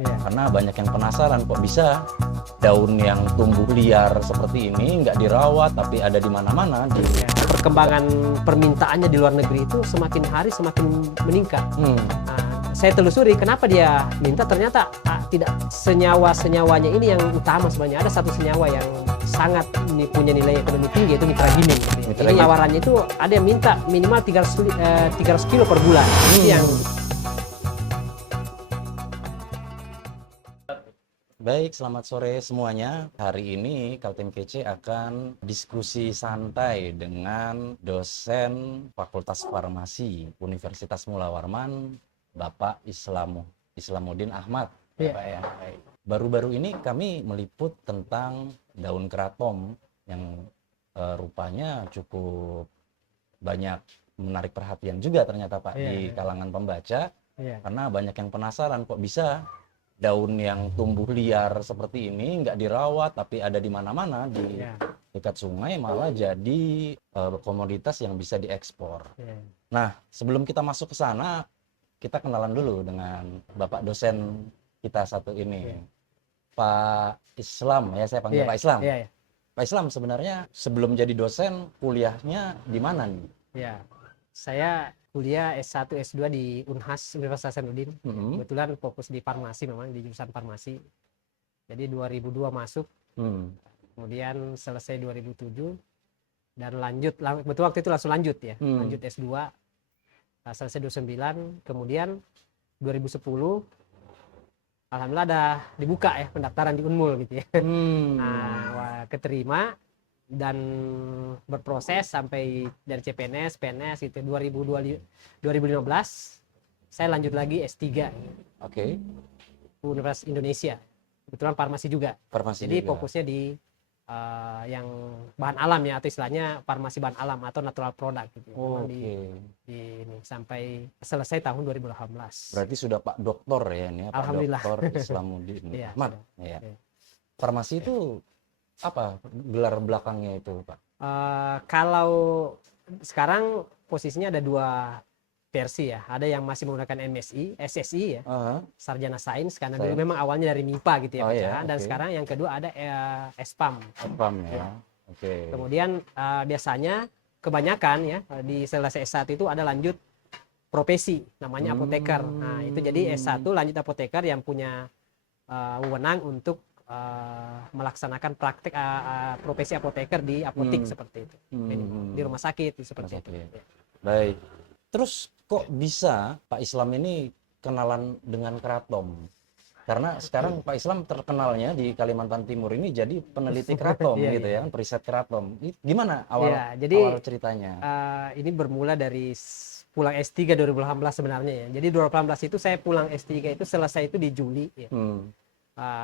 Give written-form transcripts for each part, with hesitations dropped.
Iya. Karena banyak yang penasaran kok bisa daun yang tumbuh liar seperti ini nggak dirawat tapi ada di mana-mana di Ya, perkembangan permintaannya di luar negeri itu semakin hari semakin meningkat. Saya telusuri kenapa dia minta, ternyata tidak senyawa-senyawanya ini yang utama sebenarnya. Ada satu senyawa yang sangat punya nilai ekonomi tinggi, yaitu nitrogenin. Gitu ya. Jadi tawarannya itu ada yang minta minimal 300 kilo per bulan. Itu yang Baik, selamat sore semuanya. Hari ini Kaltim Kece akan diskusi santai dengan dosen Fakultas Farmasi Universitas Mula Warman, Bapak Islamuddin Ahmad. Iya. Bapak ya. Baik. Baru-baru ini kami meliput tentang daun keraton yang rupanya cukup banyak menarik perhatian juga ternyata Pak di kalangan pembaca. Karena banyak yang penasaran kok bisa daun yang tumbuh liar seperti ini nggak dirawat tapi ada di mana-mana di dekat sungai malah jadi komoditas yang bisa diekspor. Nah, sebelum kita masuk ke sana, kita kenalan dulu dengan Bapak dosen kita satu ini, Pak Islam ya, saya panggil Pak Islam. Pak Islam, sebenarnya sebelum jadi dosen kuliahnya di mana nih? Ya, saya kuliah S1, S2 di Unhas, Universitas Hasanuddin. Kebetulan fokus di farmasi, memang di jurusan farmasi. Jadi 2002 masuk, kemudian selesai 2007, dan lanjut, betul waktu itu langsung lanjut ya, lanjut S2, selesai 29, kemudian 2010, alhamdulillah ada dibuka ya pendaftaran di Unmul gitu ya. Nah, keterima dan berproses sampai dari CPNS, PNS gitu. 2015 saya lanjut lagi S3. Universitas Indonesia. Kebetulan farmasi juga. Jadi juga fokusnya di yang bahan alam ya, atau istilahnya farmasi bahan alam atau natural product gitu. Di ini sampai selesai tahun 2018. Berarti sudah Pak Doktor ya ini ya, Pak Doktor Islamuddin Ahmad. Ya. Farmasi itu apa gelar belakangnya itu Pak? Kalau sekarang posisinya ada dua versi ya. Ada yang masih menggunakan MSI, SSI ya, Sarjana Sains, karena dulu memang awalnya dari MIPA gitu ya. Dan sekarang yang kedua ada SPAM. SPAM ya. Kemudian biasanya kebanyakan ya di selesai S1 itu ada lanjut profesi namanya apoteker. Nah, itu jadi S1 lanjut apoteker yang punya wewenang untuk melaksanakan praktek profesi apoteker di apotik seperti itu, di rumah sakit seperti itu. Baik. Terus kok bisa Pak Islam ini kenalan dengan keraton? Karena sekarang Pak Islam terkenalnya di Kalimantan Timur ini jadi peneliti keraton gitu ya, periset keraton. Gimana awal ceritanya? Ini bermula dari pulang S3 2018 sebenarnya ya. Jadi 2018 itu saya pulang S3 itu selesai itu di Juli ya.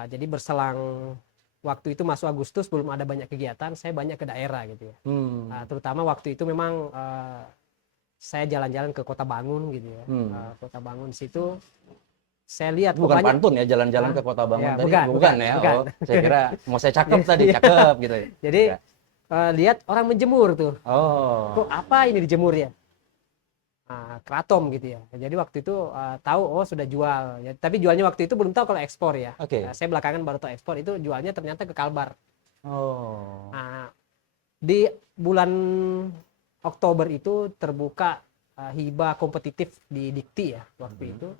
Jadi berselang waktu itu masuk Agustus, belum ada banyak kegiatan, saya banyak ke daerah gitu ya. Terutama waktu itu memang saya jalan-jalan ke Kota Bangun gitu ya. Kota Bangun situ saya lihat bukan pantun ya, jalan-jalan ke Kota Bangun ya, tadi bukan. Oh, saya kira mau saya cakep tadi, cakep gitu ya. Jadi lihat orang menjemur tuh. Kok apa ini dijemur ya? Keraton gitu ya. Jadi waktu itu tahu sudah jual ya. Tapi jualnya waktu itu belum tahu kalau ekspor ya. Saya belakangan baru tahu ekspor, itu jualnya ternyata ke Kalbar. Di bulan Oktober itu terbuka hibah kompetitif di Dikti ya waktu itu.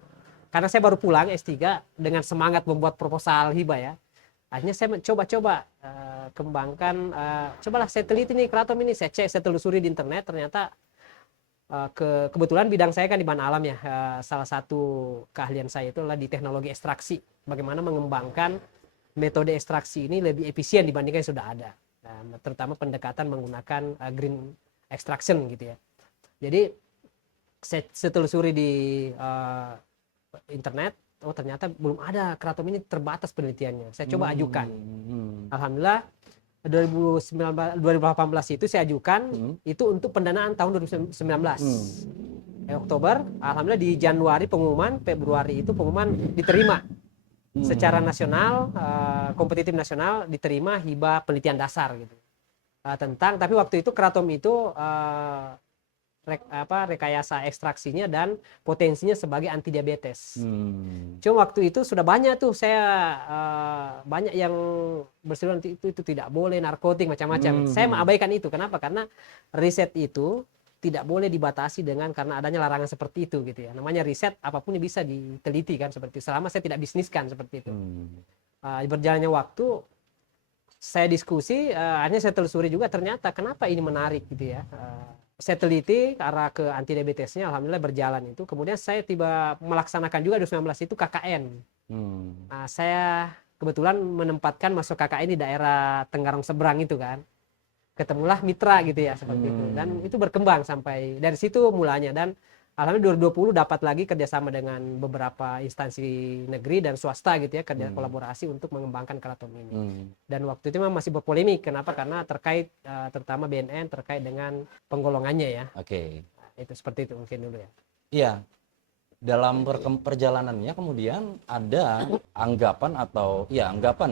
Karena saya baru pulang S3 dengan semangat membuat proposal hibah ya. Akhirnya saya coba kembangkan, cobalah saya teliti nih keraton ini, saya cek, saya telusuri di internet, ternyata kebetulan bidang saya kan di bahan alam ya. Salah satu keahlian saya itu adalah di teknologi ekstraksi. Bagaimana mengembangkan metode ekstraksi ini lebih efisien dibandingkan yang sudah ada. Terutama pendekatan menggunakan green extraction gitu ya. Jadi saya telusuri di internet, ternyata belum ada keraton ini, terbatas penelitiannya. Saya coba ajukan. Alhamdulillah 2018 itu saya ajukan itu untuk pendanaan tahun 2019. Oktober, alhamdulillah di Januari pengumuman, Februari itu pengumuman diterima. Secara nasional, kompetitif nasional, diterima hibah penelitian dasar gitu. Tapi waktu itu keraton itu rekayasa ekstraksinya dan potensinya sebagai anti diabetes. Hmm. Cuma waktu itu sudah banyak tuh saya banyak yang berseliweran itu tidak boleh, narkotik macam-macam. Saya mengabaikan itu. Kenapa? Karena riset itu tidak boleh dibatasi karena adanya larangan seperti itu gitu ya. Namanya riset apapun yang bisa diteliti kan seperti itu. Selama saya tidak bisniskan seperti itu. Berjalannya waktu saya diskusi, akhirnya saya telusuri juga ternyata kenapa ini menarik gitu ya. Saya teliti arah ke anti diabetesnya, alhamdulillah berjalan itu. Kemudian saya tiba melaksanakan juga 2019 itu KKN. Nah, saya kebetulan menempatkan masuk KKN di daerah Tenggarong Seberang itu kan. Ketemulah mitra gitu ya seperti itu. Dan itu berkembang sampai dari situ mulanya. Dan alhamdulillah 2020 dapat lagi kerjasama dengan beberapa instansi negeri dan swasta gitu ya, kerja kolaborasi untuk mengembangkan keraton ini. Dan waktu itu memang masih berpolemik. Kenapa? Karena terkait terutama BNN terkait dengan penggolongannya ya. Oke. Itu seperti itu mungkin dulu ya. Iya. Dalam perjalanannya kemudian ada anggapan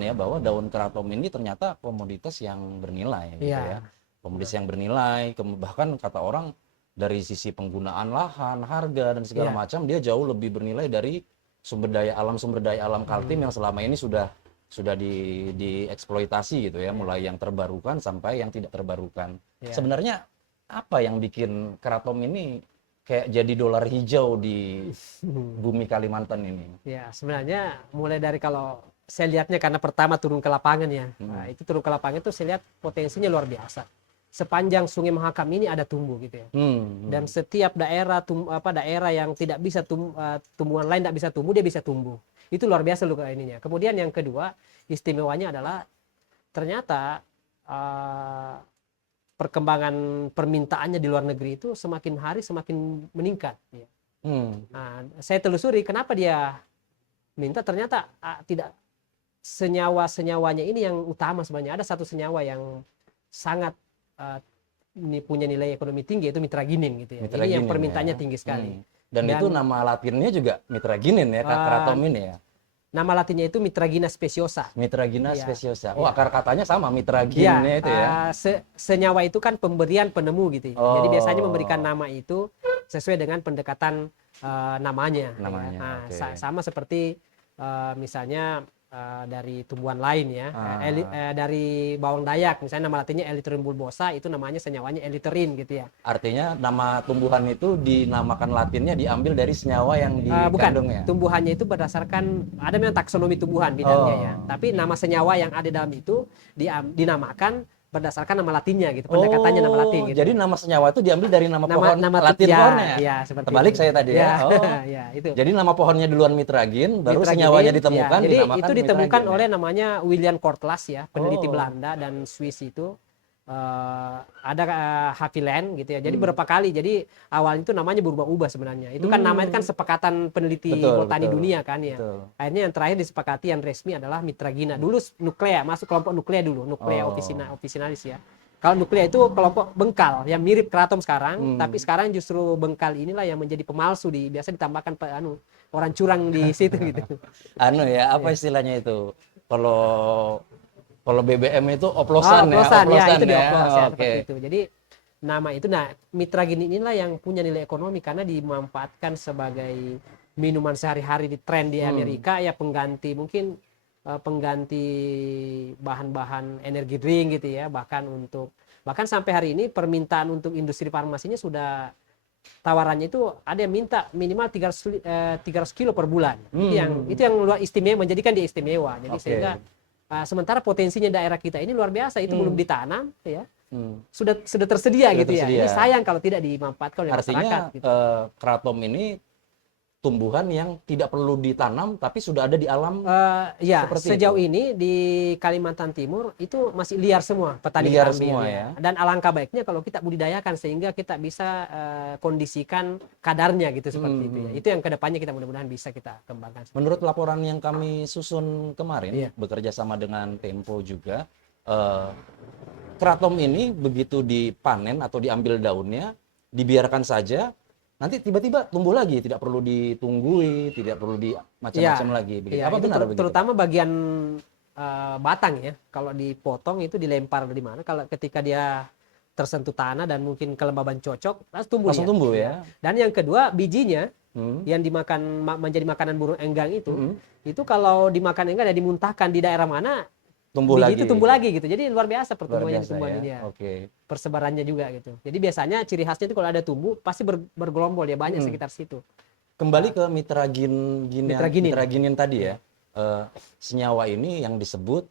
ya bahwa daun keraton ini ternyata komoditas yang bernilai gitu ya. Komoditas yang bernilai, bahkan kata orang dari sisi penggunaan lahan, harga dan segala macam dia jauh lebih bernilai dari sumber daya alam Kaltim yang selama ini sudah dieksploitasi gitu ya, mulai yang terbarukan sampai yang tidak terbarukan. Sebenarnya apa yang bikin keraton ini kayak jadi dolar hijau di bumi Kalimantan ini? Ya, sebenarnya mulai dari kalau saya lihatnya karena pertama turun ke lapangan ya. Nah, itu turun ke lapangan itu saya lihat potensinya luar biasa. Sepanjang Sungai Mahakam ini ada tumbuh gitu ya. Dan setiap daerah daerah yang tidak bisa tumbuhan lain tidak bisa tumbuh, dia bisa tumbuh. Itu luar biasa loh ininya. Kemudian yang kedua, istimewanya adalah ternyata perkembangan permintaannya di luar negeri itu semakin hari semakin meningkat. Ya. Nah, saya telusuri kenapa dia minta, ternyata tidak senyawa-senyawanya ini yang utama sebenarnya. Ada satu senyawa yang sangat ini punya nilai ekonomi tinggi, yaitu mitraginin gitu ya. Ini yang permintaannya tinggi sekali. Dan itu nama latinnya juga mitraginin ya, keraton ini ya. Nama latinnya itu Mitragina speciosa. Mitragina speciosa. Oh, akar katanya sama mitraginnya itu ya. Senyawa itu kan pemberian penemu gitu ya. Jadi biasanya memberikan nama itu sesuai dengan pendekatan namanya. Nah, sama seperti misalnya dari tumbuhan lain ya. Dari bawang Dayak misalnya nama latinnya Elytrin bulbosa, itu namanya senyawanya elyterin gitu ya. Artinya nama tumbuhan itu dinamakan latinnya diambil dari senyawa yang dikandungnya. Bukan, tumbuhannya itu berdasarkan ada memang taksonomi tumbuhan bidangnya ya. Tapi nama senyawa yang ada dalam itu dinamakan berdasarkan nama latinnya gitu, pendekatannya nama latin gitu. Jadi nama senyawa itu diambil dari nama pohon latin pohonnya. Ya, seperti terbalik itu. saya tadi ya. Ya, itu. Jadi nama pohonnya duluan mitragin, baru senyawanya ditemukan jadi dinamakan itu ditemukan mitragin, oleh namanya William Kortlas ya, peneliti Belanda dan Swiss itu. Ada Haviland gitu ya. Jadi berapa kali. Jadi awal itu namanya berubah-ubah sebenarnya. Itu kan namanya kan sepakatan peneliti botani dunia kan ya. Akhirnya yang terakhir disepakati yang resmi adalah Mitragina. Dulu nuklea, masuk kelompok nuklea dulu, nuklea officinalis ya. Kalau nuklea itu kelompok bengkal yang mirip keraton sekarang, tapi sekarang justru bengkal inilah yang menjadi pemalsu, biasa ditambahkan orang curang di situ gitu. Apa istilahnya itu? Kalau BBM itu oplosan ya, itu dioplos ya, seperti itu. Jadi nama itu, mitragin inilah yang punya nilai ekonomi karena dimanfaatkan sebagai minuman sehari-hari di tren di Amerika ya, pengganti bahan-bahan energi drink gitu ya, bahkan sampai hari ini permintaan untuk industri farmasinya sudah tawarannya itu ada yang minta minimal 300 kilo per bulan. Itu yang luar istimewa, menjadikan dia istimewa. Jadi sehingga sementara potensinya daerah kita ini luar biasa, itu belum ditanam ya. Sudah tersedia gitu ya. Ini sayang kalau tidak dimanfaatkan oleh masyarakat. Artinya gitu. Keraton ini tumbuhan yang tidak perlu ditanam tapi sudah ada di alam. Sejauh ini di Kalimantan Timur itu masih liar semua, petani liar ambil, semua ya. Dan alangkah baiknya kalau kita budidayakan sehingga kita bisa kondisikan kadarnya gitu seperti itu ya. Itu yang kedepannya kita mudah-mudahan bisa kita kembangkan. Menurut laporan yang kami susun kemarin, bekerja sama dengan Tempo juga, keraton ini begitu dipanen atau diambil daunnya, dibiarkan saja, nanti tiba-tiba tumbuh lagi, tidak perlu ditunggui, tidak perlu di macam-macam lagi. Begitu. Apa benar begitu? Terutama bagian batang ya, kalau dipotong itu dilempar di mana? Kalau ketika dia tersentuh tanah dan mungkin kelembaban cocok, langsung tumbuh Langsung dia. tumbuh Iya. ya. Dan yang kedua, bijinya Hmm. yang dimakan menjadi makanan burung enggang Hmm. itu kalau dimakan enggang dan dimuntahkan di daerah mana, Tumbuh biji lagi. itu tumbuh lagi gitu. Jadi luar biasa Luar pertumbuhannya di biasa tumbuhan ya. ini ya. Oke. Persebarannya juga gitu. Jadi biasanya ciri khasnya itu kalau ada tumbuh pasti bergelombol ya, banyak sekitar situ. Kembali ke Mitraginin. mitraginin tadi ya. Senyawa ini yang disebut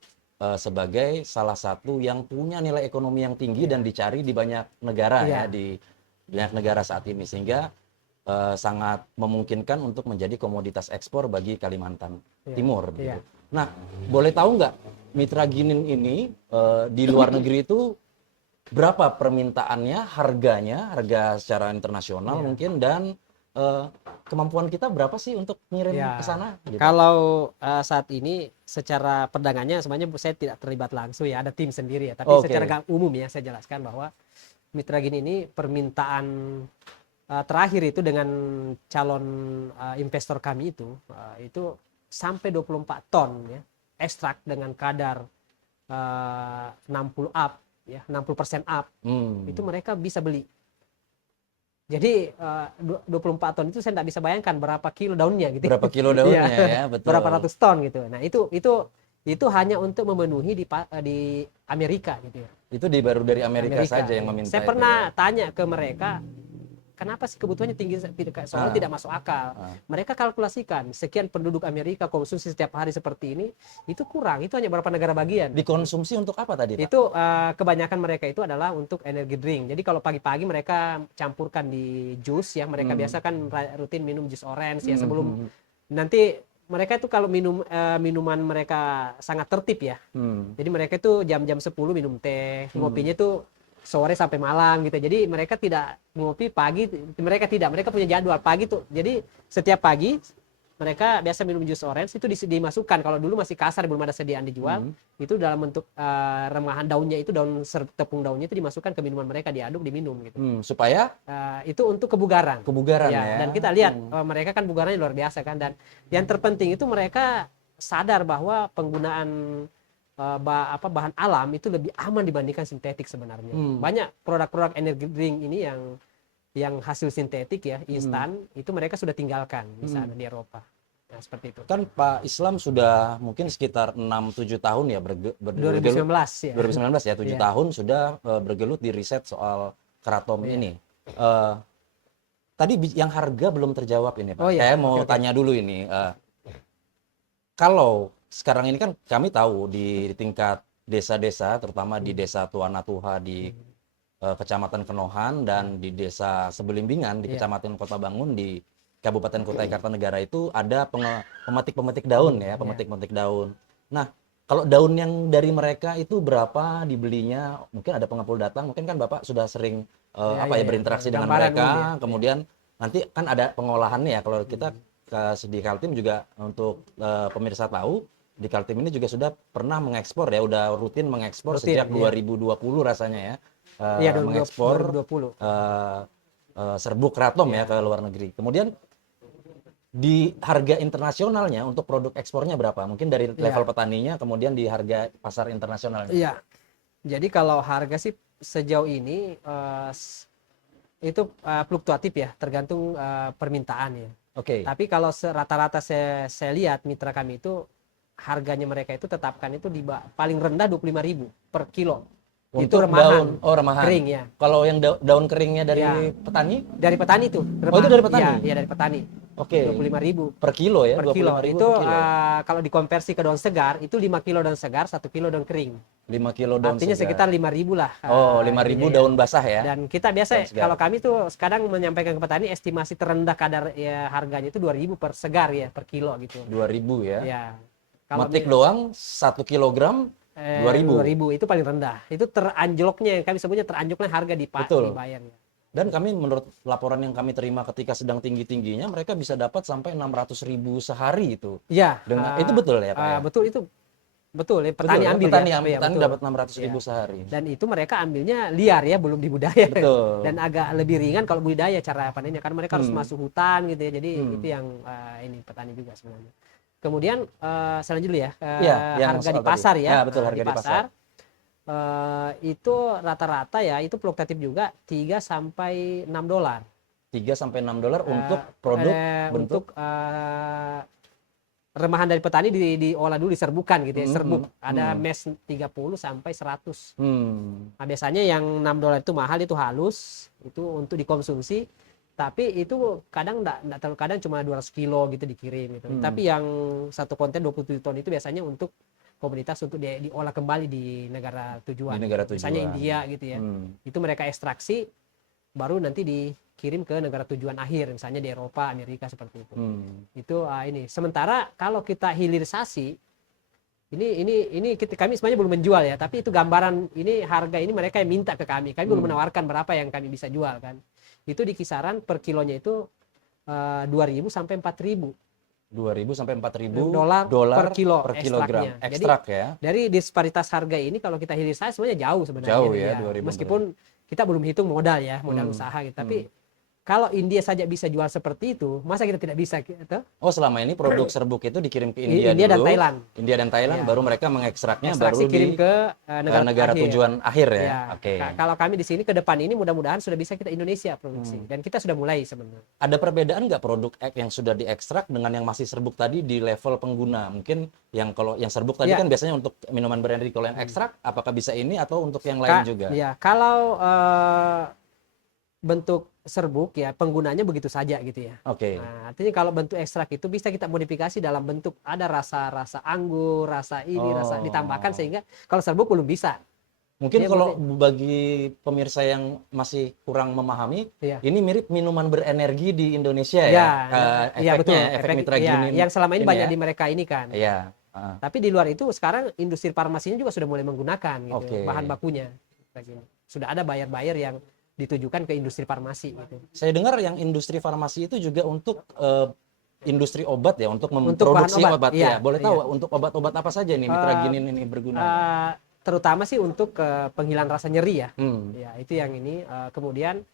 sebagai salah satu yang punya nilai ekonomi yang tinggi dan dicari di banyak negara ya, Iya. di banyak negara saat ini, sehingga sangat memungkinkan untuk menjadi komoditas ekspor bagi Kalimantan Timur gitu. Iya. Nah, boleh tahu nggak mitraginin ini di luar negeri itu berapa permintaannya, harga secara internasional mungkin, dan kemampuan kita berapa sih untuk ngirim Ya, ke sana? Gitu. kalau saat ini secara perdagangannya sebenarnya saya tidak terlibat langsung ya, ada tim sendiri ya. Tapi Oke. secara umum ya saya jelaskan bahwa Mitragin ini permintaan terakhir itu dengan calon investor kami itu sampai 24 ton ya, ekstrak dengan kadar 60 up ya, 60% up. Itu mereka bisa beli. Jadi 24 ton itu saya tidak bisa bayangkan berapa kilo daunnya gitu. Berapa kilo daunnya Iya. ya, betul. Berapa ratus ton gitu. Nah, itu hanya untuk memenuhi di Amerika gitu ya. Itu baru dari Amerika saja yang meminta Saya itu pernah ya. tanya ke mereka, kenapa sih kebutuhannya tinggi, soalnya tidak masuk akal. Mereka kalkulasikan sekian penduduk Amerika konsumsi setiap hari seperti ini, itu kurang, itu hanya beberapa negara bagian. Dikonsumsi untuk apa tadi, Pak? Itu kebanyakan mereka itu adalah untuk energi drink. Jadi kalau pagi-pagi mereka campurkan di jus ya, mereka biasa kan rutin minum jus orange ya sebelum nanti mereka itu kalau minuman mereka sangat tertib ya. Jadi mereka itu jam-jam 10 minum teh, ngopinya itu sore sampai malam gitu. Jadi mereka tidak ngopi pagi, mereka punya jadwal pagi tuh. Jadi setiap pagi mereka biasa minum jus orange itu dimasukkan, kalau dulu masih kasar belum ada sediaan dijual, itu dalam bentuk remahan daunnya itu, daun tepung daunnya itu dimasukkan ke minuman mereka, diaduk diminum gitu. Supaya itu untuk kebugaran. ya. Dan kita lihat mereka kan bugarannya luar biasa kan, dan yang terpenting itu mereka sadar bahwa penggunaan bahan alam itu lebih aman dibandingkan sintetik sebenarnya. Banyak produk-produk energi drink ini yang hasil sintetik ya, instan, itu mereka sudah tinggalkan di sana di Eropa. Nah, seperti itu. Kan Pak Islam sudah mungkin sekitar 6-7 tahun ya 2019 ya. 2019 ya, 7 Iya. tahun sudah bergelut di riset soal keraton ini. Tadi yang harga belum terjawab ini, Pak. Oh, iya. Saya mau Oke. tanya dulu ini. Kalau sekarang ini kan kami tahu di tingkat desa-desa, terutama di desa Tuanatuha di Kecamatan Kenohan dan di desa Sebelimbingan di Kecamatan Kota Bangun di Kabupaten Kutai Kartanegara itu ada pemetik-pemetik daun ya, pemetik-pemetik daun. Nah, kalau daun yang dari mereka itu berapa dibelinya? Mungkin ada pengepul datang, mungkin kan Bapak sudah sering berinteraksi dengan Gambaran mereka, umum, ya. kemudian nanti kan ada pengolahannya ya. Kalau kita di Kaltim juga untuk pemirsa tahu, di Kaltim ini juga sudah pernah mengekspor ya, udah rutin mengekspor sejak 2020 rasanya ya. Mengekspor 2020. serbuk kratom ya ke luar negeri. Kemudian di harga internasionalnya untuk produk ekspornya berapa? Mungkin dari level petaninya, kemudian di harga pasar internasionalnya. Iya. Jadi kalau harga sih sejauh ini itu fluktuatif ya, tergantung permintaan ya. Oke. Tapi kalau rata-rata saya lihat mitra kami itu harganya mereka itu tetapkan itu di paling rendah 25.000 per kilo. Itu Untuk remahan. daun, remahan. Kering ya. Kalau yang daun keringnya dari Ya. petani? Dari petani tuh. Oh, itu dari petani? Iya, dari petani. Oke. 25.000 Per kilo ya? per kilo. 25.000 Itu per kilo. kalau dikonversi ke daun segar itu 5 kilo daun segar, 1 kilo daun kering. 5 kilo daun Artinya segar. sekitar 5.000 lah. 5.000 ininya ya. daun basah ya? Dan kita biasa Daun segar. kalau kami tuh sekarang menyampaikan ke petani estimasi terendah kadar ya, harganya itu 2.000 per segar ya, per kilo gitu. 2.000 ya? Ya. Kalau Metik doang 1 kilogram 2.000. 2.000 itu paling rendah. Itu teranjloknya, yang kami sebutnya teranjloknya harga Betul. dibayarnya. Dan kami menurut laporan yang kami terima ketika sedang tinggi-tingginya, mereka bisa dapat sampai 600.000 sehari itu. Iya. Itu betul ya Pak ya? Betul itu. Betul ya, petani Betul, ambil petani, ya. Iya, petani betul. dapat 600.000 sehari. Dan itu mereka ambilnya liar ya, belum dibudaya. Betul. Dan agak lebih ringan kalau budidaya cara panennya, karena mereka harus masuk hutan gitu ya. Jadi itu yang ini petani juga sebenarnya. Kemudian selanjutnya ya, Iya, yang harga soal di pasar tadi. ya. Ya, betul, harga di pasar. itu rata-rata ya itu fluktuatif juga $3 sampai $6. $3 sampai $6 untuk produk bentuk Untuk remahan dari petani diolah dulu diserbukan gitu ya, serbuk. Ada mesh 30 sampai 100. Nah, biasanya yang $6 itu mahal, itu halus, itu untuk dikonsumsi. Tapi itu kadang enggak terlalu, kadang cuma 200 kilo gitu dikirim gitu. Tapi yang satu konten 27 ton itu biasanya untuk komunitas untuk diolah kembali di negara tujuan. Di negara Misalnya tujuan. India gitu ya. Itu mereka ekstraksi baru nanti dikirim ke negara tujuan akhir, misalnya di Eropa, Amerika seperti itu. Itu ini. Sementara kalau kita hilirisasi, kami sebenarnya belum menjual ya, tapi itu gambaran ini harga ini mereka yang minta ke kami. Kami belum menawarkan berapa yang kami bisa jual kan. Itu di kisaran per kilonya itu 2.000 sampai 4.000 $2.000 sampai $4.000 dolar per kilo per kilogram ekstraknya. ekstrak Jadi, ya. dari disparitas harga ini kalau kita hilirisasi sebenarnya jauh sebenarnya. Jauh ya, 2.000 Meskipun kita belum hitung modal ya, modal usaha gitu. Tapi kalau India saja bisa jual seperti itu, masa kita tidak bisa gitu? Oh, selama ini produk serbuk itu dikirim ke India India dan dulu. Thailand. India dan Thailand Ya. baru mereka mengekstraknya Ekstraksi baru kirim ke negara akhir. tujuan akhir ya. Ya. Oke. Kalau kami di sini ke depan ini mudah-mudahan sudah bisa kita Indonesia produksi, dan kita sudah mulai sebenarnya. Ada perbedaan nggak produk yang sudah diekstrak dengan yang masih serbuk tadi di level pengguna? Mungkin kalau yang serbuk tadi Ya. kan biasanya untuk minuman berenergi, kalau yang ekstrak apakah bisa ini atau untuk yang lain juga? Ya, kalau bentuk serbuk ya penggunanya begitu saja gitu ya. Oke. Nah, artinya kalau bentuk ekstrak itu bisa kita modifikasi dalam bentuk ada rasa anggur, rasa ini, rasa ditambahkan, sehingga kalau serbuk belum bisa. Mungkin Dia kalau bagi pemirsa yang masih kurang memahami, Iya. ini mirip minuman berenergi di Indonesia Ya, efeknya, betul. efek nitrogenin. Yang selama ini banyak ya. di mereka ini kan. Iya. Tapi di luar itu sekarang industri farmasinya juga sudah mulai menggunakan gitu, Oke. bahan bakunya. Sudah ada buyer-buyer yang ditujukan ke industri farmasi gitu. Saya dengar yang industri farmasi itu juga untuk industri obat ya, untuk bahan memproduksi obat. Iya, Ya. Boleh tahu iya. untuk obat-obat apa saja nih nitrogenin ini berguna? Terutama sih untuk penghilang rasa nyeri ya. Ya, itu yang ini. Kemudian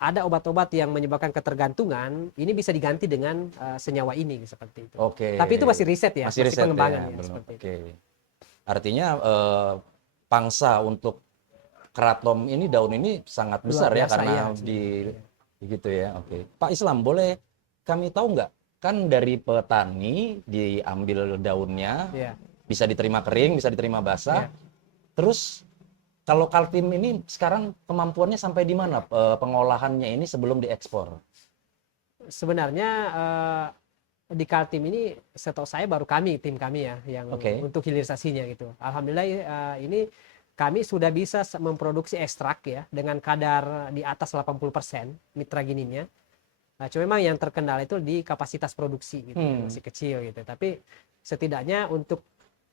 ada obat-obat yang menyebabkan ketergantungan, ini bisa diganti dengan senyawa ini seperti itu. Oke. Tapi itu masih riset ya, Masih riset pengembangan ya, ya, belum. seperti itu. Oke. Artinya pangsa untuk keraton ini, daun ini sangat besar ya, biasa, karena iya. gitu ya. Oke. Pak Islam, boleh kami tahu nggak, kan dari petani diambil daunnya, Iya. bisa diterima kering, bisa diterima basah. Iya. Terus kalau Kaltim ini sekarang kemampuannya sampai di mana pengolahannya ini sebelum diekspor? Sebenarnya di Kaltim ini setahu saya baru tim kami ya yang untuk hilirisasinya gitu. Alhamdulillah ini kami sudah bisa memproduksi ekstrak ya dengan kadar di atas 80% nitrogeninnya. Nah, cuma memang yang terkendala itu di kapasitas produksi gitu, masih kecil gitu. Tapi setidaknya untuk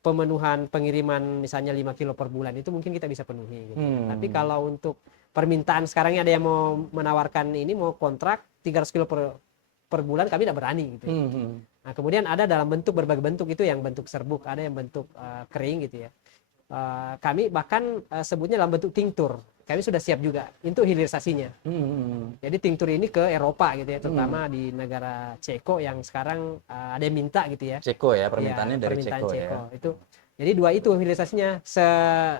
pemenuhan pengiriman misalnya 5 kilo per bulan itu mungkin kita bisa penuhi gitu. Tapi kalau untuk permintaan sekarang ada yang mau menawarkan ini, mau kontrak 300 kilo per bulan, kami tidak berani gitu. Nah, kemudian ada dalam bentuk berbagai bentuk, itu yang bentuk serbuk, ada yang bentuk kering gitu ya. Kami bahkan sebutnya dalam bentuk tinktur. Kami sudah siap juga untuk hilirisasinya. Jadi tinktur ini ke Eropa gitu ya, terutama di negara Ceko yang sekarang ada yang minta gitu ya. Ceko ya, permintaannya Ya, dari permintaan Ceko Ceko. ya. Itu. Jadi dua itu hilirisasinya.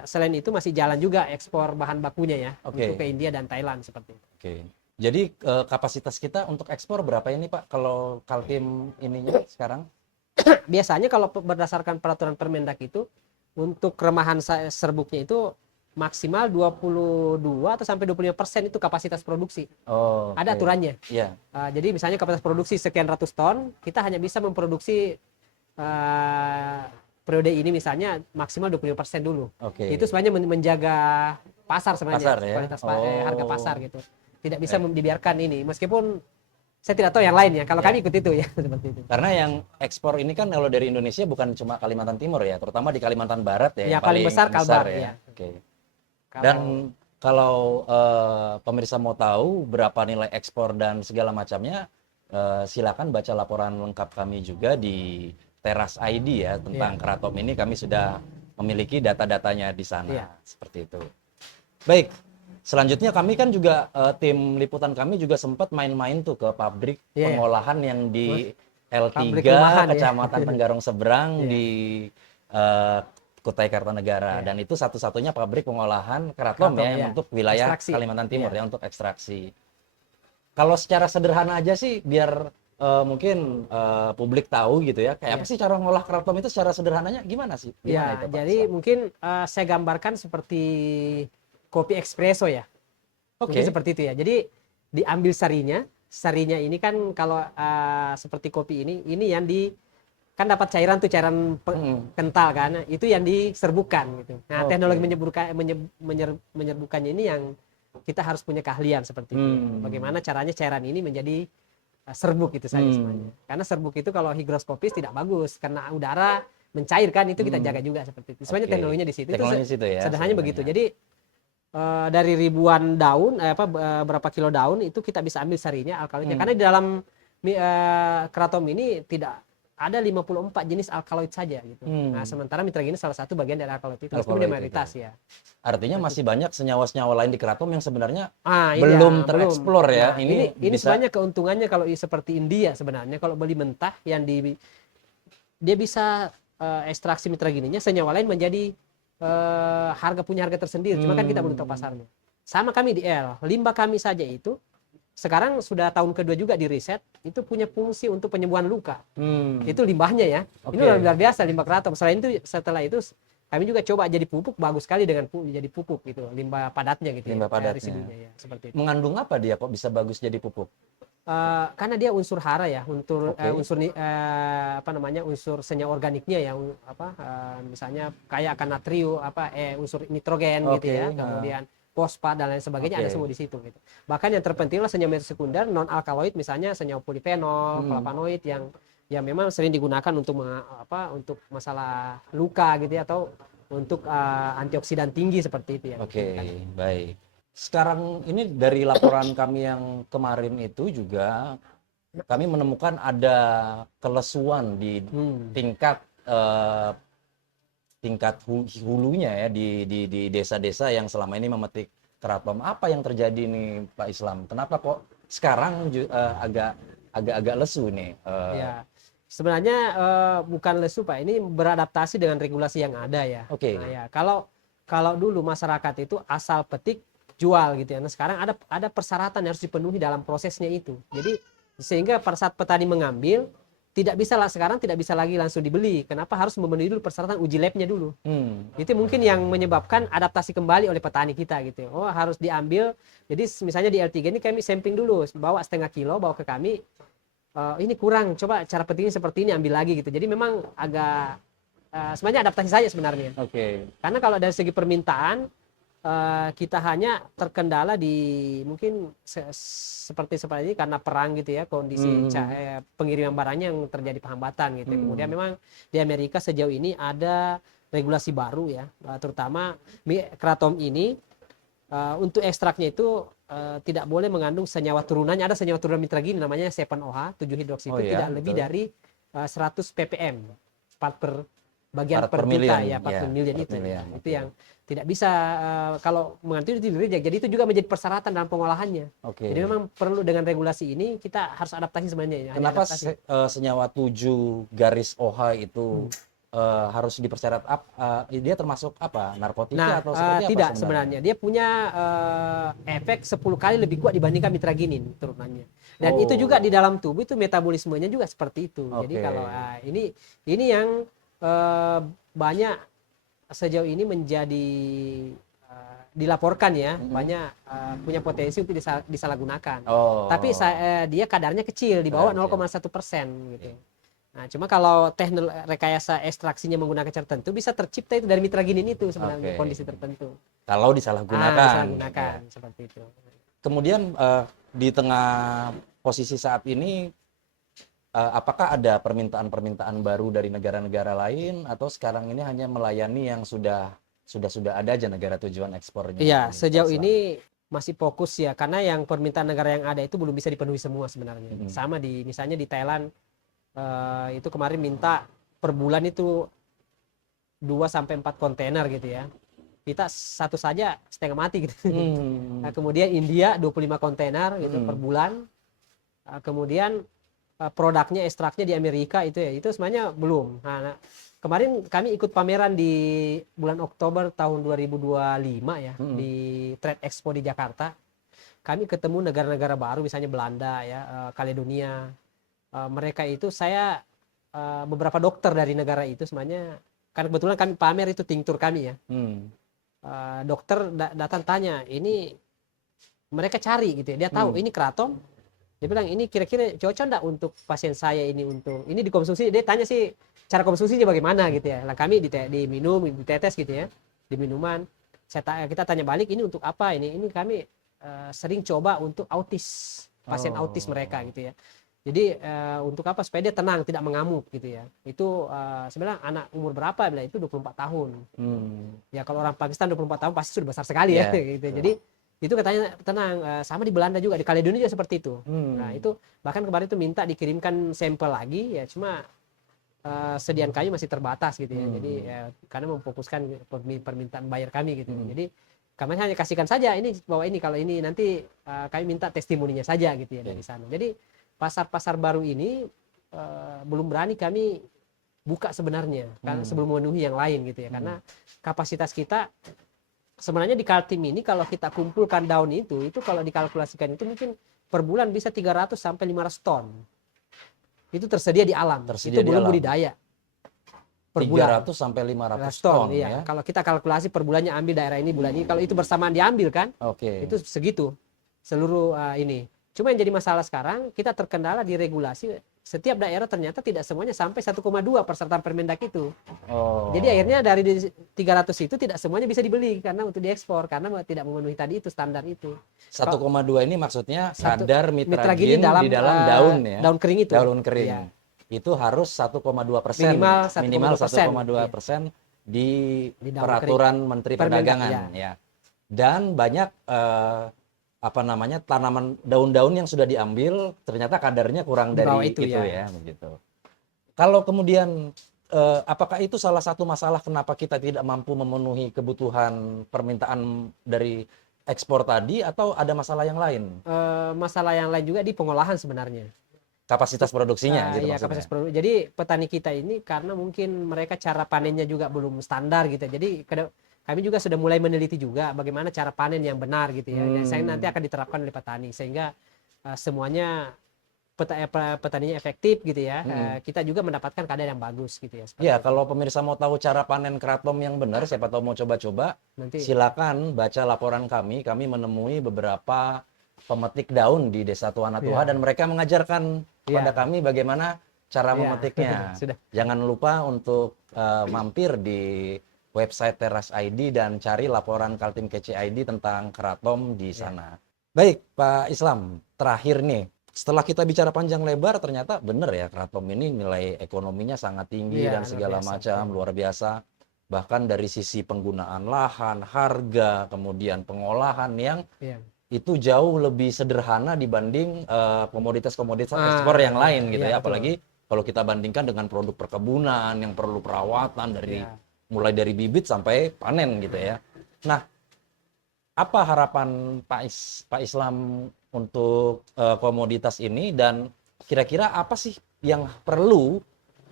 Selain itu masih jalan juga ekspor bahan bakunya ya, untuk ke India dan Thailand seperti itu. Oke. Jadi kapasitas kita untuk ekspor berapa ini Pak kalau Kaltim ininya sekarang? Biasanya kalau berdasarkan peraturan Permendak itu untuk remahan serbuknya itu maksimal 22 atau sampai 25% itu kapasitas produksi. Ada aturannya. Iya. Jadi misalnya kapasitas produksi sekian ratus ton, kita hanya bisa memproduksi periode ini misalnya maksimal 25% dulu. Itu sebenarnya menjaga pasar sebenarnya, Pasar, ya? kualitas harga pasar gitu. Tidak bisa dibiarkan ini, meskipun saya tidak tahu yang lain ya. Kalau kami ikut itu ya seperti itu. Karena yang ekspor ini kan kalau dari Indonesia bukan cuma Kalimantan Timur ya, terutama di Kalimantan Barat ya. Ya, yang paling besar Kalbar ya. Oke. Dan kalau pemirsa mau tahu berapa nilai ekspor dan segala macamnya, silakan baca laporan lengkap kami juga di Teras ID ya tentang Keraton ini. Kami sudah memiliki data-datanya di sana seperti itu. Baik. Selanjutnya kami kan juga tim liputan kami juga sempat main-main tuh ke pabrik pengolahan yang di L3 Kecamatan Tenggarong Seberang di Kutai Kartanegara, Iya. dan itu satu-satunya pabrik pengolahan kratom Kratom, ya, yang iya. untuk wilayah Ekstraksi. Kalimantan Timur Iya. ya, untuk ekstraksi. Kalau secara sederhana aja sih, biar mungkin publik tahu gitu ya, kayak apa Iya. sih cara ngolah kratom itu secara sederhananya gimana sih? Gimana Ya, itu Pak jadi Islam? mungkin saya gambarkan seperti kopi espresso ya. Mungkin Oke. seperti itu ya. Jadi diambil sarinya. Sarinya ini kan kalau seperti kopi ini yang di kan dapat cairan tuh, cairan Mm-mm. kental kan. Itu yang diserbukan gitu. Nah, teknologi Oke. menyerbukannya ini yang kita harus punya keahlian seperti itu ya. Hmm. Bagaimana caranya cairan ini menjadi serbuk itu saja sebenarnya. Karena serbuk itu kalau higroskopis tidak bagus karena udara mencairkan, itu kita jaga juga seperti itu. Sebenarnya Oke. teknologinya di situ. Itu Teknologi situ ya sederhananya begitu. sebenarnya. Jadi dari ribuan daun berapa kilo daun itu kita bisa ambil sarinya, alkaloidnya. Karena di dalam kratom ini tidak ada 54 jenis alkaloid saja gitu. Nah, sementara mitragin salah satu bagian dari alkaloid itu, meskipun dia Alkaloid mayoritas itu. ya. Artinya masih banyak senyawa-senyawa lain di kratom yang sebenarnya Ini ya, belum belum. tereksplor ya. Nah, Ini ini bisa. sebenarnya keuntungannya kalau seperti India sebenarnya, kalau beli mentah yang dia bisa ekstraksi mitragininya, senyawa lain menjadi punya harga tersendiri. Cuma kan kita belum tahu pasarnya. Sama kami di L, limbah kami saja itu sekarang sudah tahun kedua juga di riset, itu punya fungsi untuk penyembuhan luka. Itu limbahnya ya. Ini Oke. luar biasa limbah kratom. Selain itu, setelah itu kami juga coba jadi pupuk, bagus sekali dengan jadi pupuk gitu, limbah padatnya gitu Limbah ya, padatnya. residunya ya, seperti itu. Mengandung apa dia kok bisa bagus jadi pupuk? Karena dia unsur hara ya, unsur Oke. unsur senyawa organiknya ya, misalnya kayak akan natrium, unsur nitrogen gitu Oke, ya, kemudian fosfat dan lain sebagainya ada Oke. semua di situ gitu. Bahkan yang terpenting lah senyawa sekunder non alkaloid, misalnya senyawa polifenol, flavonoid yang memang sering digunakan untuk masalah luka gitu ya, atau untuk antioksidan tinggi seperti itu ya. Oke, baik. Sekarang ini dari laporan kami yang kemarin itu juga kami menemukan ada kelesuan di tingkat hulunya ya, di desa-desa yang selama ini memetik kratom. Apa yang terjadi nih Pak Islam? Kenapa kok sekarang agak lesu nih? Ya, sebenarnya bukan lesu Pak, ini beradaptasi dengan regulasi yang ada ya. Oke. Nah, ya, kalau dulu masyarakat itu asal petik jual gitu ya. Nah, sekarang ada persyaratan yang harus dipenuhi dalam prosesnya itu. Jadi sehingga pada saat petani mengambil sekarang tidak bisa lagi langsung dibeli. Kenapa? Harus memenuhi dulu persyaratan uji labnya dulu. Itu mungkin yang menyebabkan adaptasi kembali oleh petani kita gitu. Oh, harus diambil. Jadi misalnya di L3 ini kami sampling dulu, bawa setengah kilo, bawa ke kami. Ini kurang, coba cara petiknya seperti ini, ambil lagi gitu. Jadi memang agak sebenarnya adaptasi saja sebenarnya. Oke. Karena kalau dari segi permintaan kita hanya terkendala di mungkin seperti ini karena perang gitu ya, kondisi pengiriman barangnya yang terjadi penghambatan gitu. Kemudian memang di Amerika sejauh ini ada regulasi baru ya, terutama kratom ini untuk ekstraknya itu tidak boleh mengandung senyawa turunannya. Ada senyawa turunan mitragin namanya 7OH, 7-hidroksi, itu ya, tidak lebih betul. dari 100 ppm, part per bagian Part per per juta million, ya, part ya, per million per itu. million, Itu oke. yang tidak bisa kalau mengganti itu di-reject. Jadi itu juga menjadi persyaratan dalam pengolahannya. Oke. Jadi memang perlu dengan regulasi ini kita harus adaptasi sebenarnya. Kenapa senyawa 7 garis OH itu harus dipersyarat dia termasuk apa? Narkotika atau seperti apa tidak sebenarnya? sebenarnya. Dia punya efek 10 kali lebih kuat dibandingkan mitraginin turunannya. Dan itu juga di dalam tubuh itu metabolismenya juga seperti itu. Jadi Oke. kalau ini yang banyak sejauh ini menjadi dilaporkan ya, banyak punya potensi untuk disalahgunakan. Tapi dia kadarnya kecil, di bawah 0,1% gitu. Nah, cuma kalau teknologi rekayasa ekstraksinya menggunakan cara tertentu bisa tercipta itu dari mitraginin itu sebenarnya, kondisi tertentu. Kalau disalahgunakan. Disalahgunakan seperti itu. Kemudian di tengah posisi saat ini apakah ada permintaan-permintaan baru dari negara-negara lain, atau sekarang ini hanya melayani yang sudah ada aja negara tujuan ekspornya? Iya, sejauh ini masih fokus ya, karena yang permintaan negara yang ada itu belum bisa dipenuhi semua sebenarnya. Sama misalnya di Thailand itu kemarin minta per bulan itu 2-4 kontainer gitu ya. Kita satu saja setengah mati gitu. Nah, kemudian India 25 kontainer gitu per bulan. Kemudian produknya, ekstraknya di Amerika itu ya, itu sebenarnya belum. Nah, kemarin kami ikut pameran di bulan Oktober tahun 2025 ya, di Trade Expo di Jakarta. Kami ketemu negara-negara baru, misalnya Belanda ya, Kaledonia. Mereka itu saya beberapa dokter dari negara itu sebenarnya, karena kebetulan kami pamer itu tinktur kami ya. Dokter datang tanya, ini mereka cari gitu ya, dia tahu ini kratom. Dia bilang ini kira-kira cocok enggak untuk pasien saya ini, untuk ini dikonsumsi. Dia tanya sih cara konsumsinya bagaimana gitu ya. Lah kami diminum, ditetes gitu ya, di minuman. Kita tanya balik, ini untuk apa ini? Ini kami sering coba untuk autis, pasien autis mereka gitu ya. Jadi untuk apa? Supaya dia tenang, tidak mengamuk gitu ya. Itu sebenarnya anak umur berapa? Bilang itu 24 tahun. Ya kalau orang Pakistan 24 tahun pasti sudah besar sekali ya gitu. Jadi itu katanya tenang, sama di Belanda juga, di Kaledonia juga seperti itu. Nah itu bahkan kemarin itu minta dikirimkan sampel lagi ya, cuma sediaan kami masih terbatas gitu ya. Jadi karena memfokuskan permintaan bayar kami gitu. Jadi kami hanya kasihkan saja ini, bahwa ini kalau ini nanti kami minta testimoninya saja gitu ya dari sana. Jadi pasar-pasar baru ini belum berani kami buka sebenarnya, karena sebelum memenuhi yang lain gitu ya. Karena kapasitas kita sebenarnya di Kaltim ini kalau kita kumpulkan daun itu kalau dikalkulasikan itu mungkin per bulan bisa 300 sampai 500 ton. Itu tersedia di alam. Itu belum budidaya. Per 300 sampai 500 ton ya. Kalau kita kalkulasi per bulannya, ambil daerah ini bulan ini, kalau itu bersamaan diambil kan, itu segitu seluruh ini. Cuma yang jadi masalah sekarang, kita terkendala di regulasi. Setiap daerah ternyata tidak semuanya sampai 1,2 persertaan Permendak itu. Jadi akhirnya dari 300 itu tidak semuanya bisa dibeli karena untuk diekspor, karena tidak memenuhi tadi itu standar itu. 1,2 ini maksudnya kadar mitragin di dalam daun ya. Daun kering itu. Daun kering. Ya. Itu harus 1,2%. Minimal 1,2% di peraturan kering. Menteri Perdagangan ya. Dan banyak tanaman daun-daun yang sudah diambil ternyata kadarnya kurang dari itu ya begitu. Kalau kemudian apakah itu salah satu masalah kenapa kita tidak mampu memenuhi kebutuhan permintaan dari ekspor tadi, atau ada masalah yang lain? Masalah yang lain juga di pengolahan sebenarnya. Kapasitas produksinya gitu ya, maksudnya. Kapasitas produksi. Jadi petani kita ini karena mungkin mereka cara panennya juga belum standar gitu. Jadi kami juga sudah mulai meneliti juga bagaimana cara panen yang benar gitu ya. Dan saya nanti akan diterapkan oleh petani sehingga semuanya petaninya efektif gitu ya. Kita juga mendapatkan kadar yang bagus gitu ya. Ya, kalau pemirsa mau tahu cara panen kratom yang benar, siapa tahu mau coba-coba, silakan baca laporan kami. Kami menemui beberapa pemetik daun di Desa Tuanatuha dan mereka mengajarkan kepada kami bagaimana cara memetiknya. Jangan lupa untuk mampir di website Teras ID dan cari laporan Kaltim Kece ID tentang kratom di sana. Baik, Pak Islam, terakhir nih, setelah kita bicara panjang lebar, ternyata benar ya kratom ini nilai ekonominya sangat tinggi dan segala macam, luar biasa. Bahkan dari sisi penggunaan lahan, harga, kemudian pengolahan yang itu jauh lebih sederhana dibanding komoditas-komoditas ekspor yang lain gitu ya. Apalagi kalau kita bandingkan dengan produk perkebunan yang perlu perawatan dari mulai dari bibit sampai panen gitu ya. Nah, apa harapan Pak Islam untuk komoditas ini, dan kira-kira apa sih yang perlu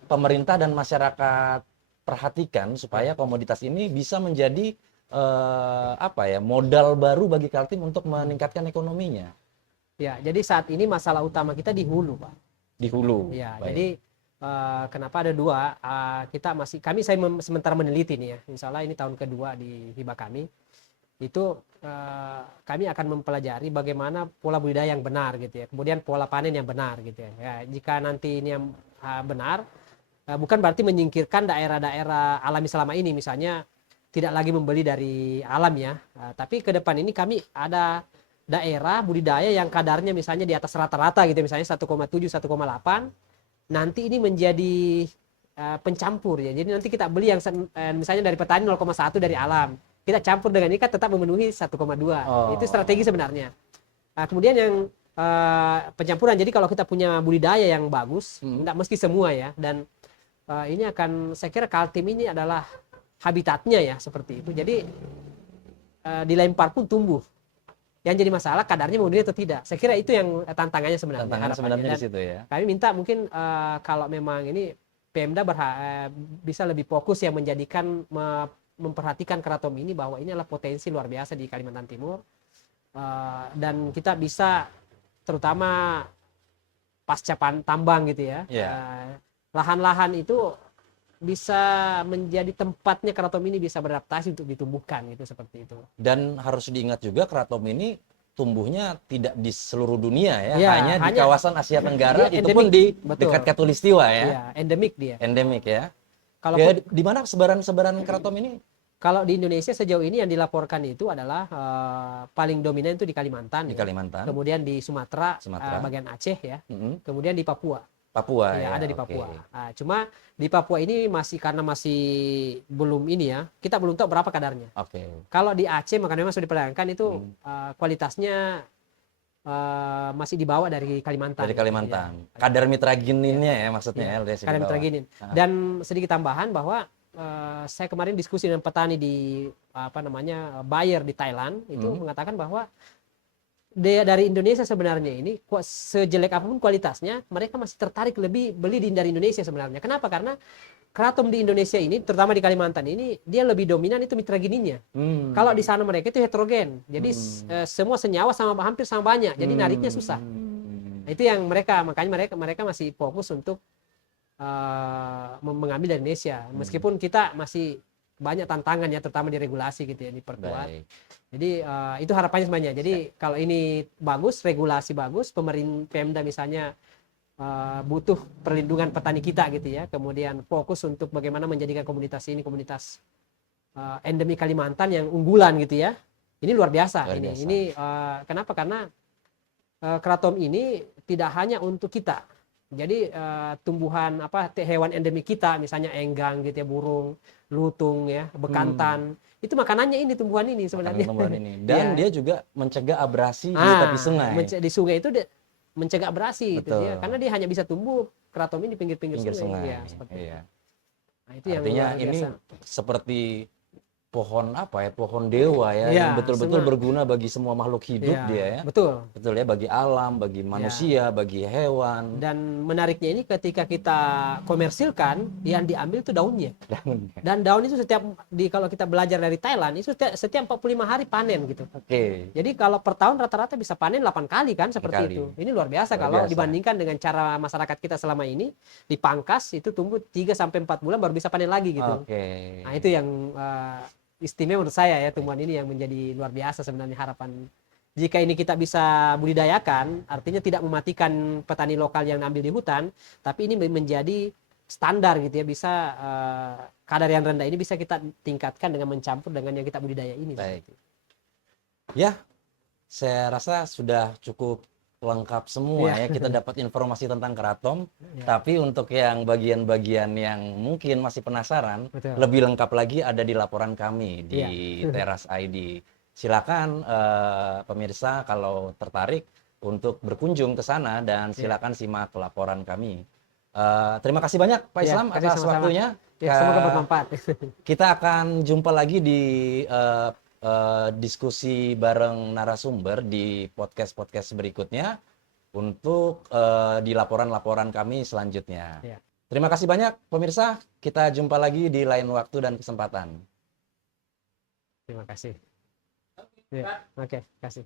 pemerintah dan masyarakat perhatikan supaya komoditas ini bisa menjadi modal baru bagi Kaltim untuk meningkatkan ekonominya? Ya, jadi saat ini masalah utama kita di hulu, Pak. Di hulu. Ya, jadi kenapa ada dua? Saya sementara meneliti nih ya. Insya Allah ini tahun kedua di hibah kami. Itu kami akan mempelajari bagaimana pola budidaya yang benar gitu ya. Kemudian pola panen yang benar gitu ya. Ya, jika nanti ini yang benar, bukan berarti menyingkirkan daerah-daerah alami selama ini, misalnya tidak lagi membeli dari alam ya. Tapi ke depan ini kami ada daerah budidaya yang kadarnya misalnya di atas rata-rata gitu, misalnya 1,7, 1,8. Nanti ini menjadi pencampur ya. Jadi nanti kita beli yang misalnya dari petani 0,1 dari alam. Kita campur dengan ini kan tetap memenuhi 1,2. Itu strategi sebenarnya. Kemudian yang pencampuran. Jadi kalau kita punya budidaya yang bagus, tidak mesti semua ya. Dan ini akan, saya kira Kaltim ini adalah habitatnya ya seperti itu. Jadi dilempar pun tumbuh. Yang jadi masalah kadarnya memenuhi atau tidak. Saya kira itu yang tantangannya sebenarnya. Tantangan sebenarnya di Dan situ ya. kami minta mungkin kalau memang ini Pemda bisa lebih fokus ya menjadikan memperhatikan Keraton ini bahwa ini adalah potensi luar biasa di Kalimantan Timur. Dan kita bisa terutama pasca tambang gitu ya. Lahan-lahan itu bisa menjadi tempatnya Keraton ini bisa beradaptasi untuk ditumbuhkan gitu, seperti itu. Dan harus diingat juga Keraton ini tumbuhnya tidak di seluruh dunia ya, Ya, hanya di kawasan Asia Tenggara, itu pun di dekat Katulistiwa ya. Iya, endemik dia. Endemik ya. Kalau Ya, di mana sebaran Keraton ini? Kalau di Indonesia sejauh ini yang dilaporkan itu adalah paling dominan itu di Kalimantan. Di Kalimantan. Kemudian di Sumatera, bagian Aceh ya. Kemudian di Papua. Papua ya, ya, ada di Papua. Cuma di Papua ini karena masih belum ini ya, kita belum tahu berapa kadarnya. Kalau di Aceh makanya memang sudah diperdagangkan itu kualitasnya masih dibawa dari Kalimantan. Dari Kalimantan. Ya. Kadar mitragininnya ya maksudnya ya. Kadar mitraginin. Dan sedikit tambahan bahwa saya kemarin diskusi dengan petani di buyer di Thailand itu mengatakan bahwa dari Indonesia sebenarnya ini sejelek apapun kualitasnya mereka masih tertarik lebih beli dari Indonesia sebenarnya. Kenapa? Karena keraton di Indonesia ini terutama di Kalimantan ini dia lebih dominan itu mitragininnya. Kalau di sana mereka itu heterogen. Jadi semua senyawa hampir sama banyak. Jadi nariknya susah. Nah, itu yang makanya mereka masih fokus untuk mengambil dari Indonesia. Meskipun kita masih banyak tantangan ya terutama di regulasi gitu ya diperkuat. Jadi itu harapannya sebenarnya. Jadi kalau ini bagus, regulasi bagus, Pemda misalnya butuh perlindungan petani kita gitu ya. Kemudian fokus untuk bagaimana menjadikan komunitas ini komunitas endemik Kalimantan yang unggulan gitu ya. Ini luar biasa. Ini kenapa? Karena keraton ini tidak hanya untuk kita. Jadi tumbuhan hewan endemik kita misalnya enggang gitu ya, burung, lutung ya, bekantan. Itu makanannya ini tumbuhan ini sebenarnya. Dan dia juga mencegah abrasi di tepi sungai. Di sungai itu mencegah abrasi gitu ya. Karena dia hanya bisa tumbuh keraton ini di pinggir sungai. Ya, seperti itu. Nah, itu artinya yang ini seperti pohon pohon dewa ya, yang betul-betul berguna bagi semua makhluk hidup dia ya. Betul ya, bagi alam, bagi manusia, bagi hewan. Dan menariknya ini ketika kita komersilkan yang diambil itu daunnya. Dan daun itu kalau kita belajar dari Thailand itu setiap 45 hari panen gitu. Jadi kalau per tahun rata-rata bisa panen 8 kali kan seperti itu. Ini luar biasa kalau dibandingkan dengan cara masyarakat kita selama ini dipangkas itu tunggu 3 sampai 4 bulan baru bisa panen lagi gitu. Nah, itu yang istimewa menurut saya ya, tumbuhan ini yang menjadi luar biasa sebenarnya harapan. Jika ini kita bisa budidayakan, artinya tidak mematikan petani lokal yang ambil di hutan, tapi ini menjadi standar gitu ya, bisa kadar yang rendah ini bisa kita tingkatkan dengan mencampur dengan yang kita budidaya ini. Baik. Ya, saya rasa sudah cukup lengkap semua ya, kita dapat informasi tentang keraton. Tapi untuk yang bagian-bagian yang mungkin masih penasaran, lebih lengkap lagi ada di laporan kami di Teras ID. Silakan pemirsa kalau tertarik untuk berkunjung ke sana dan silakan simak laporan kami. Terima kasih banyak Pak Islam atas waktunya. Semoga bermanfaat. Kita akan jumpa lagi di diskusi bareng narasumber di podcast berikutnya untuk di laporan-laporan kami selanjutnya. Terima kasih banyak pemirsa, kita jumpa lagi di lain waktu dan kesempatan. Terima kasih. Oke, kasih.